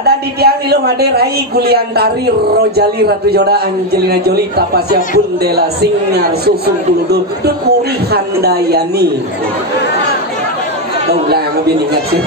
Ada di tiang di Lumade Rai Guliantari Rojali Ratu Joda Angelina Jolie Tapasya Bundela Singar Susung Kuludu Tuturi Handayani. Đâu là mà biên định ngạc sih.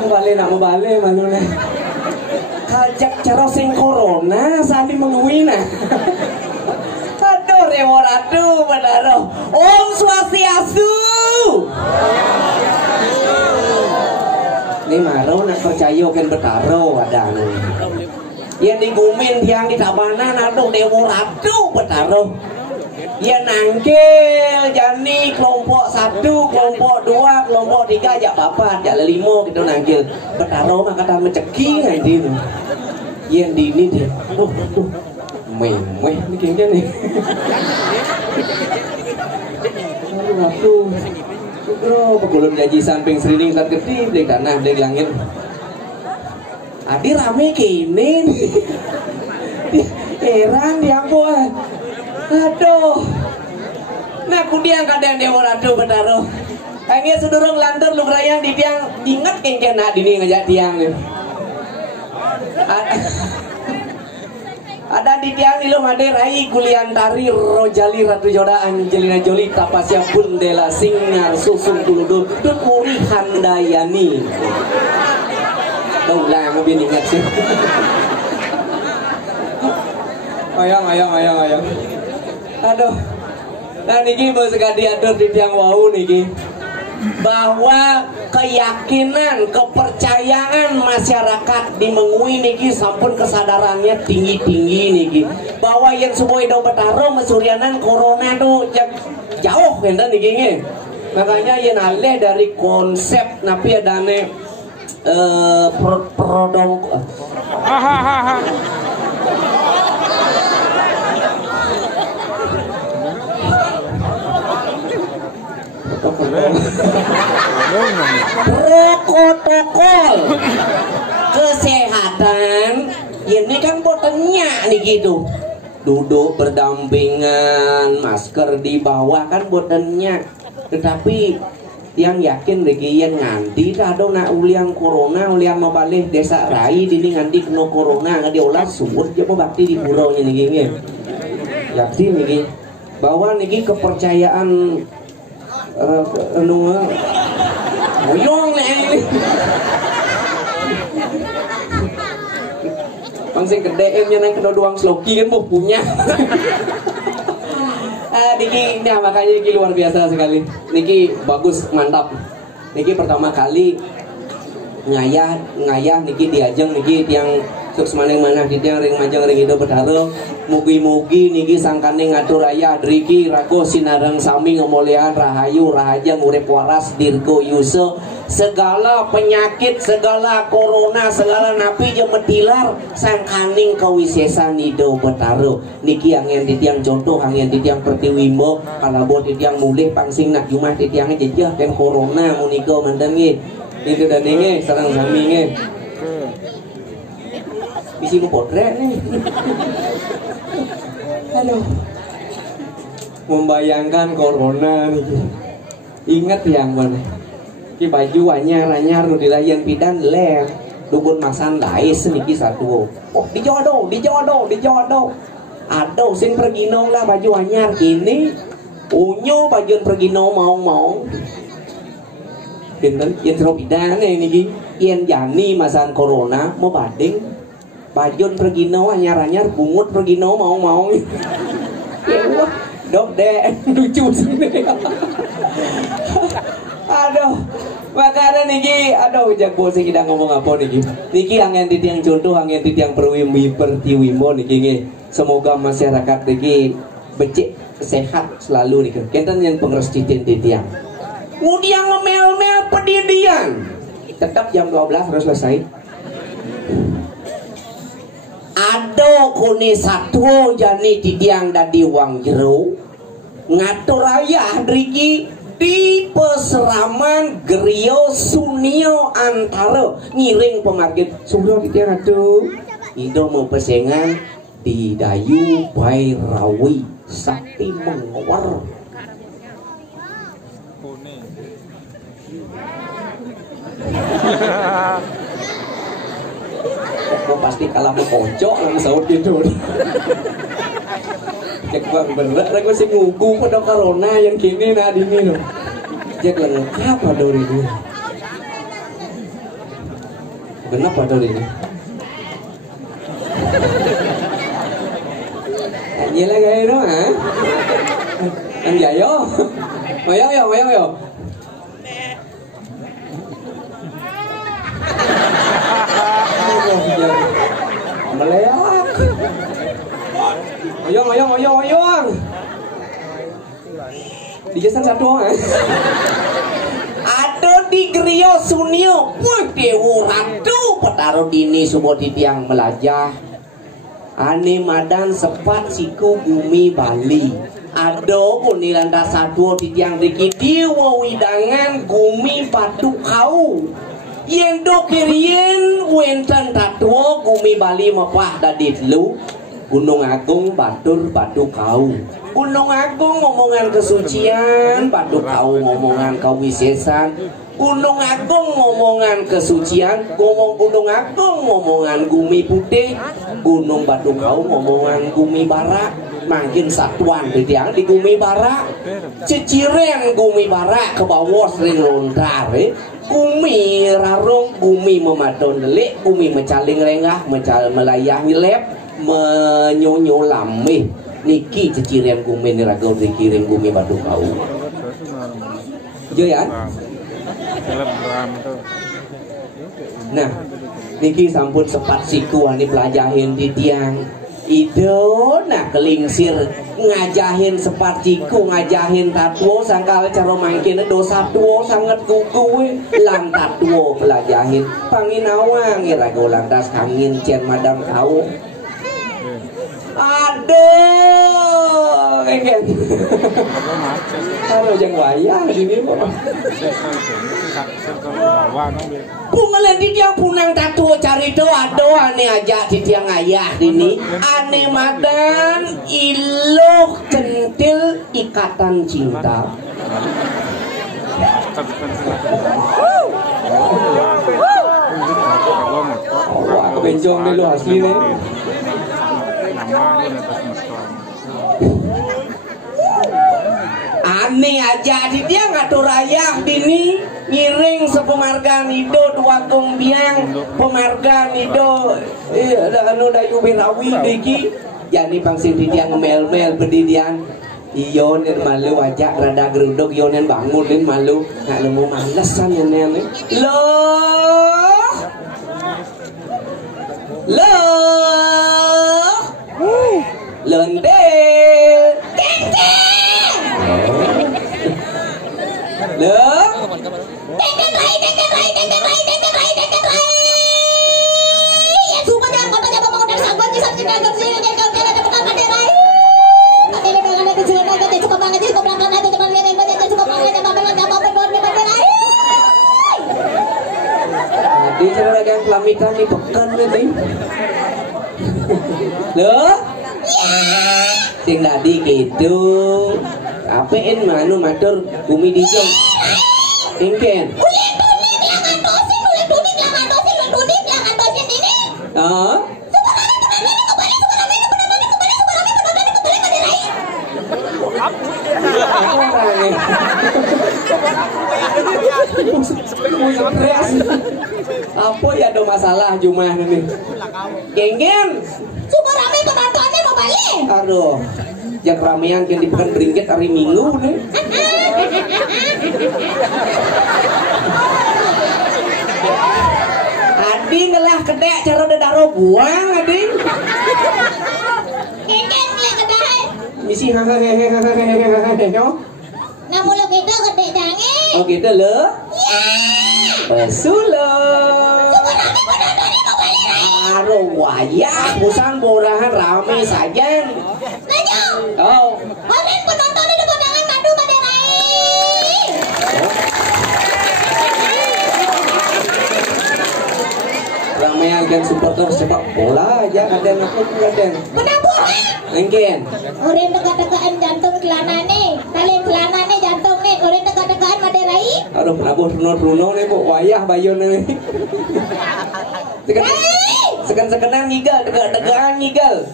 Mau balik malu nih. Kajak cara sing corona sandi menguina. Aduh reworatu bedaro. Om Swastiastu. Ini marau nak percaya kan betaro ada nih. Yang digumin yang di tabanan aduh reworatu betaro. Ya nangkil jani kelompok 1, kelompok 2, kelompok 3 ya papat ya 5 gitu nangkil betaro mah kata menceki nanti tuh yang di ini dia meh ini kayaknya nih waktu bro pegulun gaji samping sering tak gede di tanah di langit adi rame kini heran dia boy. Aduh, nah kudiang kadang dia mau ratu betaro. Kayaknya sedurung lantur lu berayang di tiang inget kengken nak dini ngajak tiang nih. Ada di tiang ini lo ada Rai Guliantari Rojali Ratu Joda Angelina Jolie Tapasya Bundela Singar Susung Kuludu Tuturi Handayani. Tahu lah lebih ingat sih. Ayang. Aduh, nah niki bos sekali atur di tiang wau niki bahwa keyakinan, kepercayaan masyarakat di Mengui niki sampun kesadarannya tinggi niki bahwa yang sebuah do betaro mesurianan corona tuh jauh enten niki nge. Makanya yang alih dari konsep napi adane prodong protokol kesehatan ini kan botennya nih gitu duduk berdampingan masker di bawah kan botennya tetapi yang yakin lagi yang nganti kado nak uliang corona uliang mau balik desa Rai dini nganti kena corona nggak diolah sumur dia mau bakti di burau nih gini yakin nih bahwa nih kepercayaan moyong nih pangsing kedeemnya nang kena doang sloki kan mau punya Niki nah makanya Niki luar biasa sekali Niki bagus mantap Niki pertama kali ngayah Niki diajeng Niki yang sukses maning manah di tiang ring manjang ring hidup betaro mugi-mugi niki sangkane ngatur ayah driki rago sinareng sami ngemuliaan rahayu rahaja urip waras dirgo yuso segala penyakit segala corona segala napi jeung metilar sangkaning kawisesan hidup betaro niki angin di tiang contoh angin di tiang pertiwimbo kalabot di tiang mulih pangsing nak jumah di tiang jejah kan corona muniko manten nge itu dan nge sareng sami nge isi potret nih. Aduh, membayangkan corona nih. Ingat yang mana? Ki baju anyar nu dilayan pidan ler, dukun masan lain seniki satu. Oh dijodoh. Aduh, sing pergi nong lah baju anyar ini. Unyo baju pergi nong mau. Pinten intro pidan nih yen jani masan corona mau bading. Bajon pergi no anyar bungut pergi no mau ya dok deh lucu sini aduh makanya niki aduh jago sih kita ngomong apa niki angin titiang contoh angin titiang pertiwimbo niki semoga masyarakat niki becik sehat selalu nih kenten yang pengresti titiang kemudian ngemel-mel pendidikan tetap jam 12 harus selesai Ado kuni satu jani tidiang dadi wang jero ngatur ayah driki di peseraman gerio sunio antara ngiring pemargit sungguh tidiang ado ido mau pesengan di dayu bairawi sakti mengawar Kok pasti kalah mau kocok lagi saut gitu. Cek bang bener, aku sih ngugu pada corona yang kini nah dini loh. Cek lengkap ada ini. Genap padahal ini. Vậy là ghê đó hả? Anh dạy vô. Mày vô. Meleak. Ngồi vô. Dijesan satu hả? Ada di Grio Sunio, Dewo Ratu Petaro Dini Subodi Tiang Melajah. Ane madan sepat siku bumi Bali. Ado punilan rasa dua di tiang diki diwa widangan gumi batu kau. Yang do kirien wenten tatuo gumi Bali mepah dadit lu. Gunung Agung Batur batu kau. Gunung Agung ngomongan kesucian, batu kau ngomongan kawisesan. Gunung Agung ngomongan kesucian, Gunung Agung ngomongan gumi putih, Gunung Batu Kau ngomongan gumi barak, makin satuan di tiang di gumi barak, ceciren gumi barak ke bawah sering lontar, gumi rarung, gumi memadon delik, gumi mecaling rengah, melayang lep, menyonyo lame, niki ceciren gumi niragau dikirim gumi Batu Kau. Ya. Nah, niki sampun sepat siku ani pelajahin di tiang ido nah kelingsir ngajahin sepat siku ngajahin tatuo sangka cara mangkin dosa tuo sangat gugu lang tatuo pelajahin panginawang irago lantas angin cen madam kau aduh kayak kalau jangan wayah ini bapak Pungelen di tiang punang tatu cari doa ane aja di tiang ayah ini ane madan iluh kentil ikatan cinta. Wah kebencong dulu asli nih. Ane aja di dia ngatur ayah dini ngiring sepemargaan ido dua biang pemargaan ido ada anu dayu birawi diki jadi pangsin di dia ngemel-mel pendidian iyon yang malu wajah rada geruduk iyon yang bangun yang malu nggak nemu malesan yang nenek lendel di sana ada yang pelamitan nih pekan nih loh sing tadi gitu apain manu matur bumi dijong ingken apa ya ada masalah Jumah ini genggen super rame penontonnya mau balik aduh yang ramean yang dipekan beringet hari Minggu nih Adi ngelah kedek cara daro buang Adi genggen ngelah kedek misi hehehe nah mulu gitu gede jangan oh gitu loh Pesulo Aduh wayah Musang borahan rame saja oh Oren penontonnya di pandangan madu Maderai ramean kan supporter sepak bola aja ada aku ada penabur mungkin Oren teka-tekaan jantung celana nih tali celana nih jantung nih Oren teka-tekaan Maderai aduh penabur runo nih bu wayah bayun nih sekan-sekanan ngigal teka-tekaan ngigal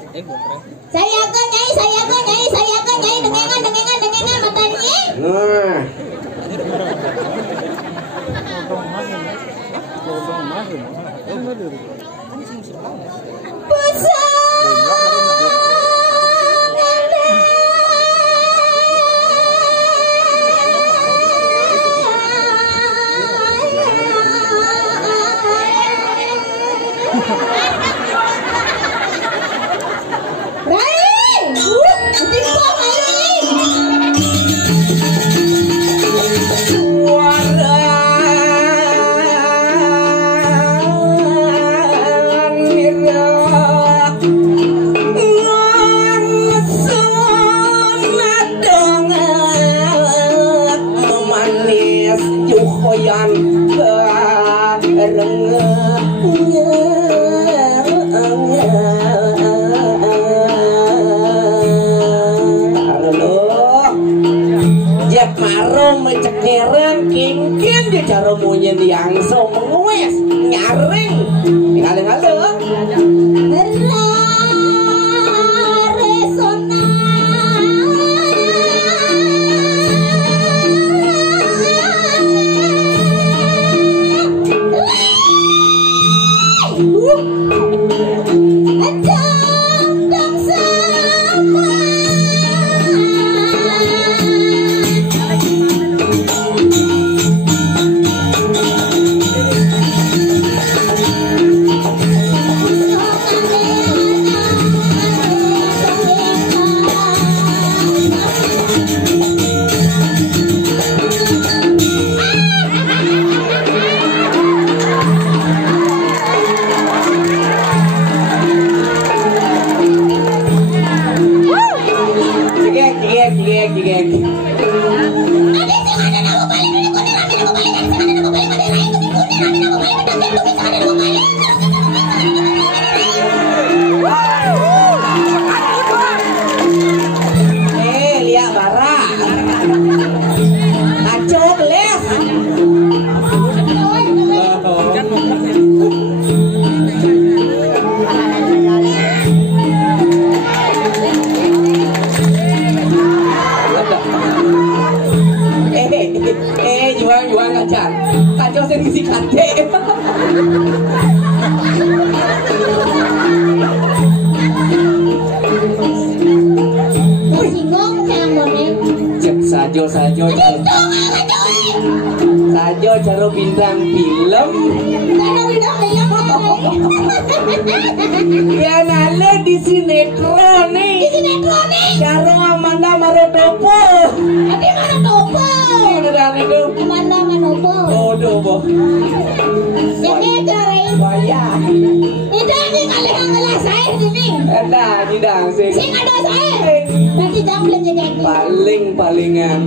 saya akan nyai dengengan matanya nah Sajo caro bintang film. Ya nale di sinetron nih. Di sinetron nih. Caro Amanda Manotopo. Adi Manotopo. Beneran itu. Amanda Manotopo. Oh dobo. Jadi cari. Bayar. Itu ini kali ngalah saya sini. Ada tidak sih. Sing ada saya. Nanti jam belanja palingan.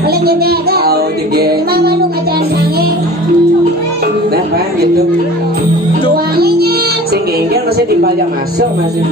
Paling jaga. Oh jaga. Memang manu ngajak sange. Nah kan gitu. Wanginya. Sing gengnya masih dipajang masuk masih.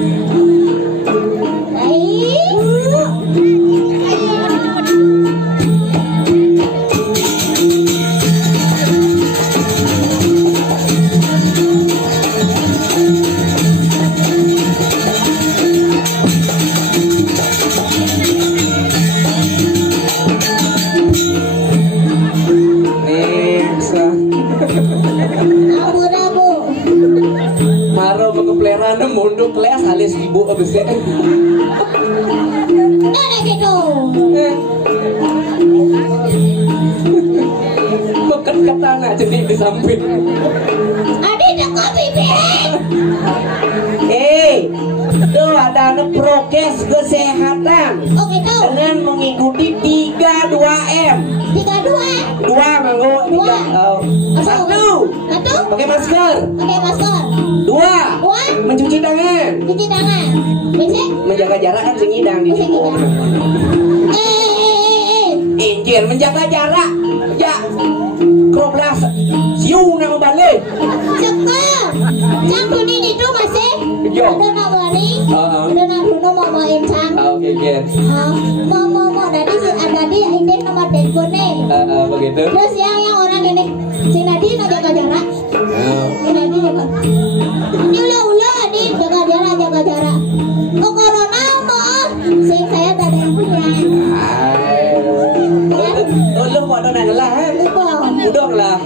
Mundur kelas alias ibu abisnya. Ada gitu. Bukan katana jadi di samping. Ada kopi tuh ada prokes kesehatan. Oh gitu. Dengan mengikuti 3-2M. 3-2. 2 manggo. 1. Pakai masker. 2. Mencuci tangan. Menjaga jarak kan sengidang di sini. Injil menjaga jarak. Ya. Kroblas. Siu nama balik. Cekap. Campur ini itu masih. Ada nama ini. Ada nama mama Encang. Oke. Mama tadi si Adadi ini nama teleponnya. Begitu. Terus yang orang ini si Nadine jaga jarak. Si Nadine jaga. Ini ulah Adin jaga jarak. Oh corona maaf. Saya tak ada yang punya. Lu mau ada lah. Udang lah.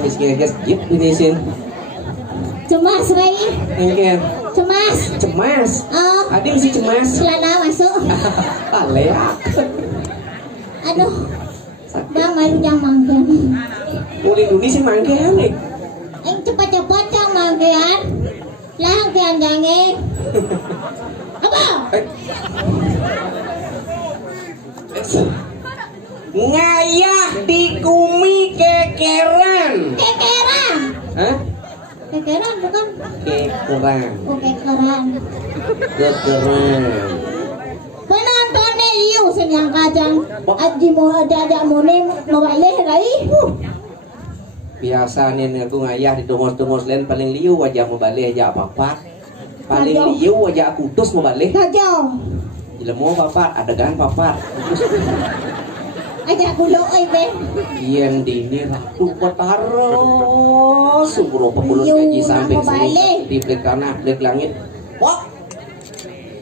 miskin guys. Yuk finisin. Cemas Ray. Engke. Cemas. Oh. Adi mesti cemas. Celana masuk. Leak. Aduh. Bang malu jang mangkean. Uli duni sih mangkean nih. Cepat-cepat jang mangkean. Lah kean jange. Apa? Ngayah di kumi kekeran. Kekeran. Hah? Kekeran bukan? Kekeran. Oh, kekeran. Kekeran. Penontonnya liu senyang kacang. Aji mau jajak moni mawaleh rai. Biasa nih aku ngayah di dongos-dongos lain paling liu wajah mau balik aja apa-apa. Paling liu wajah kutus mau balik. Kacau. Jelemo papat, adegan papat. Ajak kulo be. Yen dini ratu pataro. Sumuro pemulung gaji samping sini di blik tanah, blik langit. Wah.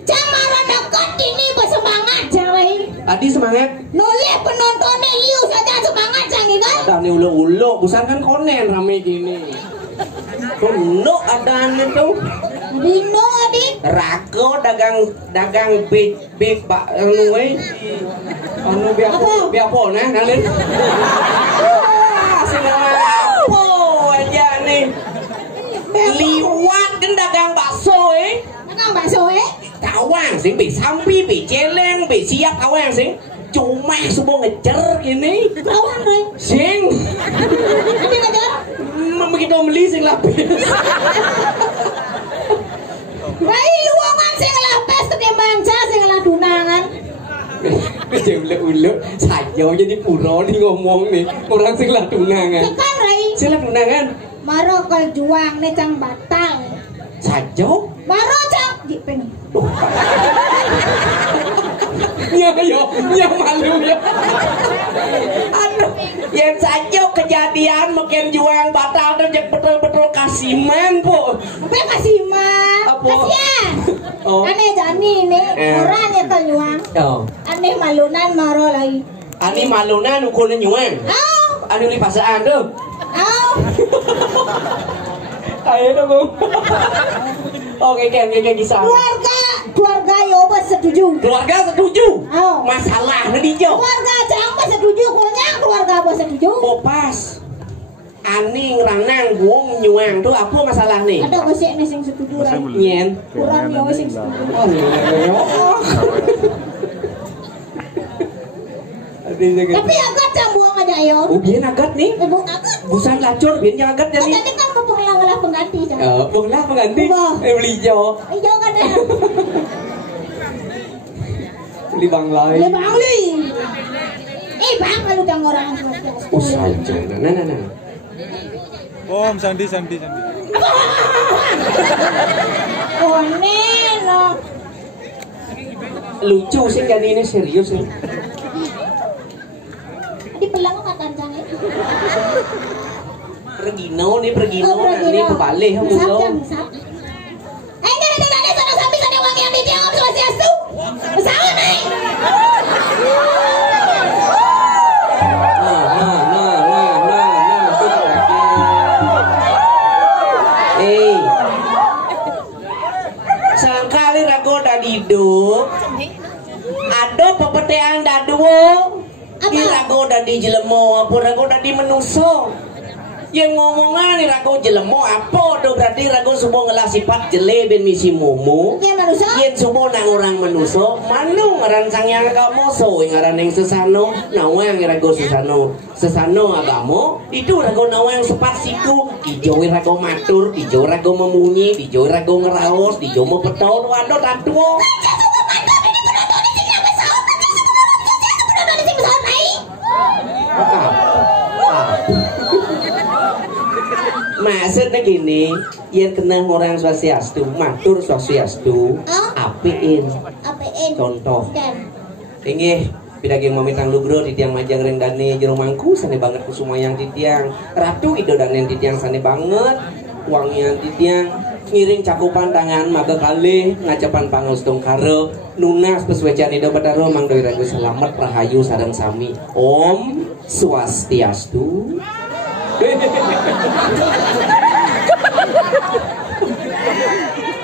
Camara dekat ini bersemangat jawai. Tadi semangat. Noleh penontonnya liu saja semangat jangan kan? Ada nih ulo-ulo, bukan kan konen rame gini. Ulo ada nih tuh. Dino adik. Rago dagang big pak anu biapo nah ngalin. Apa aja nih. Liwat kan dagang bakso Dagang bakso Kawang sing bị sampi, bị celeng, bị siap kawang sing. Cuma semua ngejar ini. Kawang deh. Sing. Ada ngejar? Begitu beli sing lapis. Bayi luangan sing lapis ketimbang sing ladunangan. Ule-ule saja jadi pura nih ngomong nih. Orang sing ladunangan. Sekan Rai. Sing ladunangan. Maro kal juang nih cang batal. Saja. Maro cang dipeng. Ya malu ya. Aduh, yang saja kejadian makin juang batal terjadi betul-betul kasiman po. Apa kasiman? Kasian. Oh. Aneh jani nih orangnya kal juang. Oh. Aneh malunan maro lagi. Ani malunan ukurnya nyuang. Ani uli pasaan tuh. Ayo dong bung. Oke kisah. Keluarga yo setuju. Keluarga setuju. Oh. Masalah nih jo. Keluarga cang setuju, pokoknya keluarga setuju. Oh pas. Ani ngeranang buang nyuang tuh apa masalah nih? Ada gosek nih sing setuju lah. Nyen. Kurang yo sing setuju. Tapi agak cang buang aja yo. Oh biar agak nih. Buang agak. Busan lacur biar agak jadi. Tadi kan mau pengelang pengganti cang. Pengelang pengganti. Beli jo. Ijo kan ya. Beli bang lai. Beli bang lai. Bang kalau cang orang. Oh saja. Nah. Om Sandi. Oh neno. Lucu sih jadi ini serius sih. Di pelang makan cang ya. Pergino nih kebalik kamu lo. Jangan sana sampai sana wangi yang ditiang Swastiastu. Bersama nih. Sangkali rago dadido. Ado pepetean daduo. Di rago dadi jelemo, apa rago dadi menuso. Yang ngomongan nih rago jelemo apa do berarti rago semua ngelah sifat jele ben misi momo. Yen semua nang orang menuso manu ngaran sangyang agamo so ngaran yang sesano nawang rago sesano agamo itu rago nawang sepat siku dijauhi rago matur dijauhi rago memunyi dijauhi rago ngeraos dijauhi mau petol waduh tatuo. Maksudnya gini, yang kena orang Swastiastu, matur Swastiastu, apiin. Contoh, tinggi, pidaging mamitang lugro di tiang majang rendane jeruk mangku sane banget kusumayang di tiang ratu idodanen di tiang sane banget wangian di tiang ngiring cakupan tangan maga kali ngacapan pangus dong karo nunas peswecan ido badaro mang doi ragu selamat rahayu sareng sami Om Swastiastu.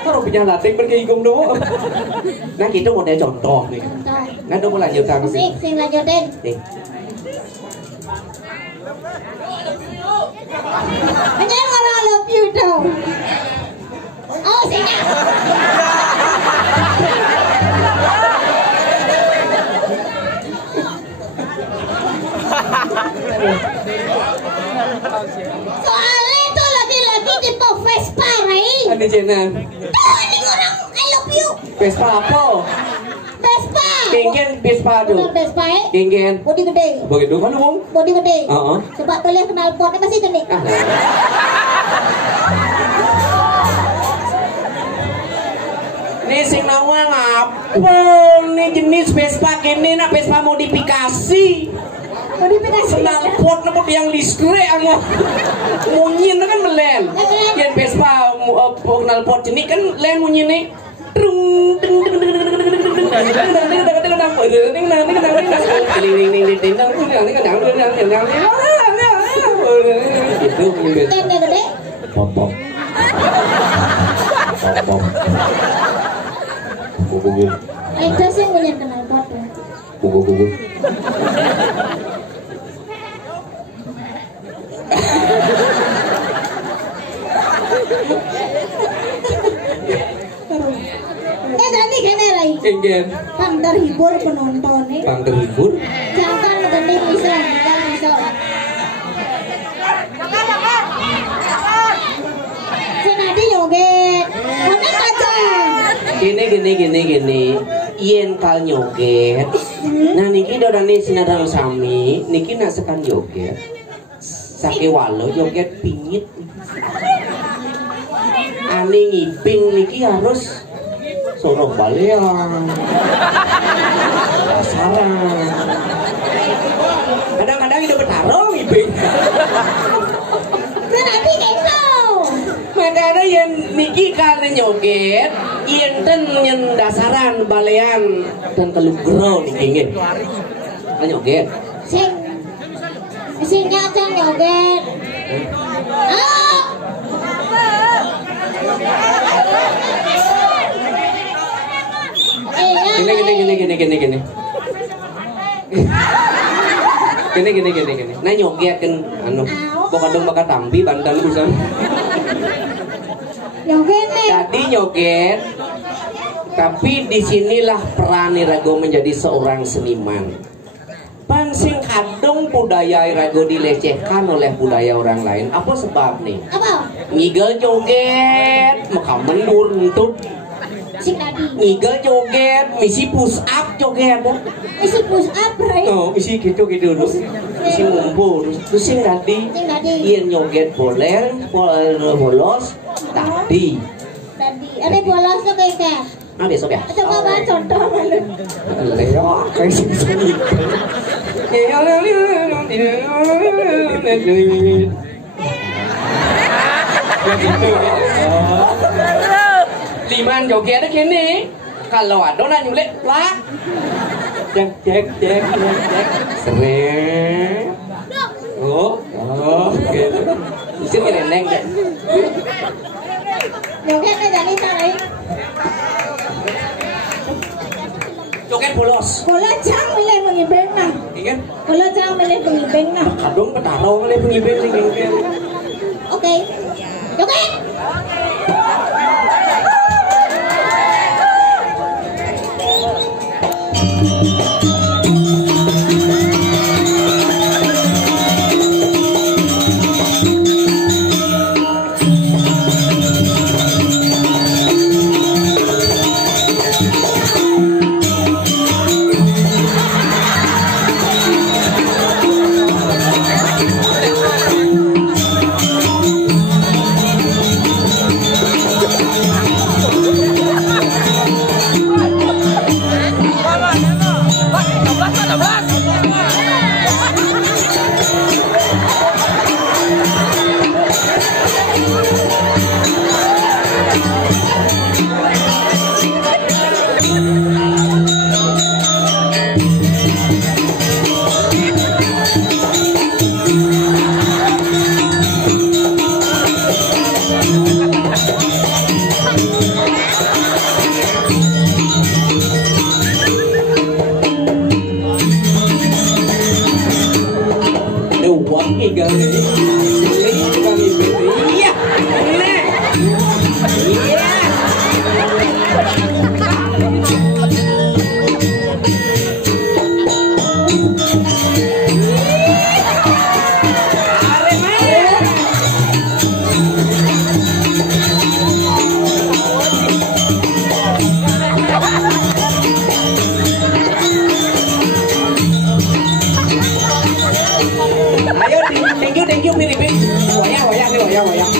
Kalau punya latih pergi gong doang. Nah kita model contoh nih. Nah dong lanjutan. Sing lanjutin. Nih. Jangan ngomong I love you dong. Oh sini. Soalnya itu lagi-lagi tipe Vespa, Rai. Ada jenan. Tuh ini orang I love you. Vespa apa? Vespa. Genggen Vespa tuh. Bener Vespa ya? Genggen. Bodi gede. Begitu kan bung? Bodi gede. Coba boleh kenal potnya masih jenik. Ini sing nawang apa? Ini jenis Vespa kene nak Vespa modifikasi. Modifikasi. Knalpot nempot yang listrik anu. Munyin kan melen. Yen Vespa knalpot jenis kan len munyine. Trung deng deng deng deng deng itu gede. Pom-pom. Pom-pom. Kuku-kuku. Itu sih punya kenal pot. Kuku-kuku. Tadi kene Rai. Enggen. Pang terhibur penonton nih. Pang terhibur. Jangan gede bisa, jangan bisa. Senadi joget. Mana kaca? Gini. Yen kal nyoget. Nah niki dorane sinarang sami, niki nak sekan joget. Sake walo joget pingit. Ane ngiping niki harus sorok balean. Pasaran. Kadang-kadang hidup bertarung ngiping. Senadi gitu. Makanya yang niki kali nyoget, yang ten dasaran balean dan kelugro niki nggih. Nyoget. Sing nyacang nyoget. Ah. Gini. Nah nyoget kan anu bokadong bakat tampi bantan busan. Nyoget nih. Tadi nyoget. Tapi disinilah peran Irago menjadi seorang seniman. Pansing kadung budaya Irago dilecehkan oleh budaya orang lain. Apa sebab nih? Apa? Ngigel joget, maka mendur untuk Sing tadi. ngigel joget, misi push up joget. Isi push up, Rai. Oh, misi gitu dulu. Misi ngumpul. Terus sing tadi, Sing tadi. Yen nyoget bolos tadi. Tadi. Ada bolos tuh kayak. Nah besok ya. Coba bawa contoh malu. Leo kayak sini. Liman joget gini. Kalau ada nanya nyulek lah. Cek. Sering. Oh, gitu. Mesti ngelendeng deh. Joget nih jadi Rai. Joget bolos. Bola cang milih pengibeng nah. Ingat? Bola cang milih pengibeng nah. Kadung petarung oleh pengibeng nih. Oke. Joget. Iya. Iya. Thank you Pilipin. Wayang.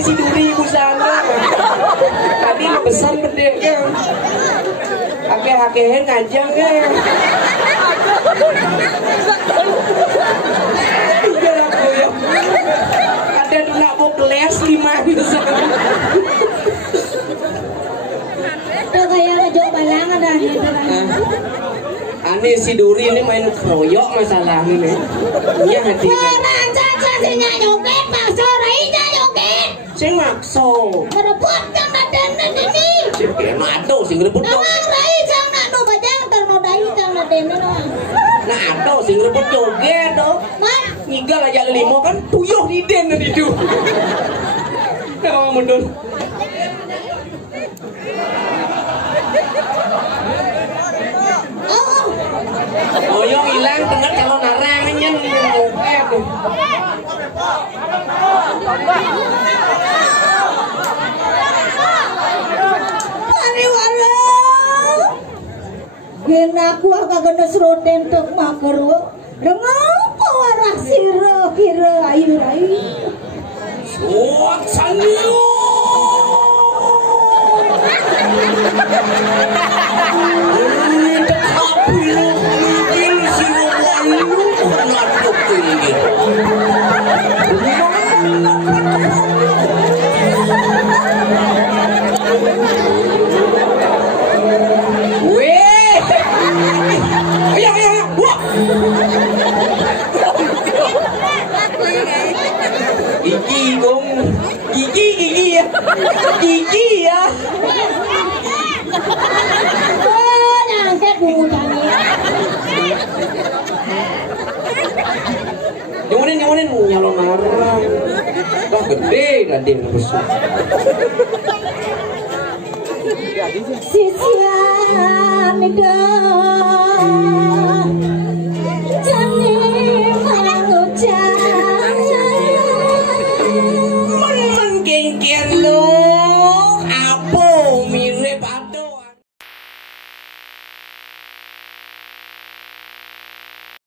Si Duri busana tadi pesan bede kan ake-akehe ngajang kan iya aku ya ada nak mau kelas 5 bisa tuh kayak ngejok balangan dah aneh si Duri ini main kroyok masalah ini iya hati orang caca si nyanyoket pak sore nyanyoket sing makso merebut kang naden ini sing mado sing rebut dong nawang rai jang nak no bajang terno dai kang naden nawang nah ado sing rebut joget do man ngigal aja limo kan tuyuh di den itu nawang mundun oh yang hilang dengar kalau narang nyen tuh gen aku kagak seroten tok makro ngapa warah sira kira ayu rai suat sanyo Gigi ya. Oh, nyangket bungkusannya. Nyamunin nyalon narang. Wah gede Raden besar. Sisian dong.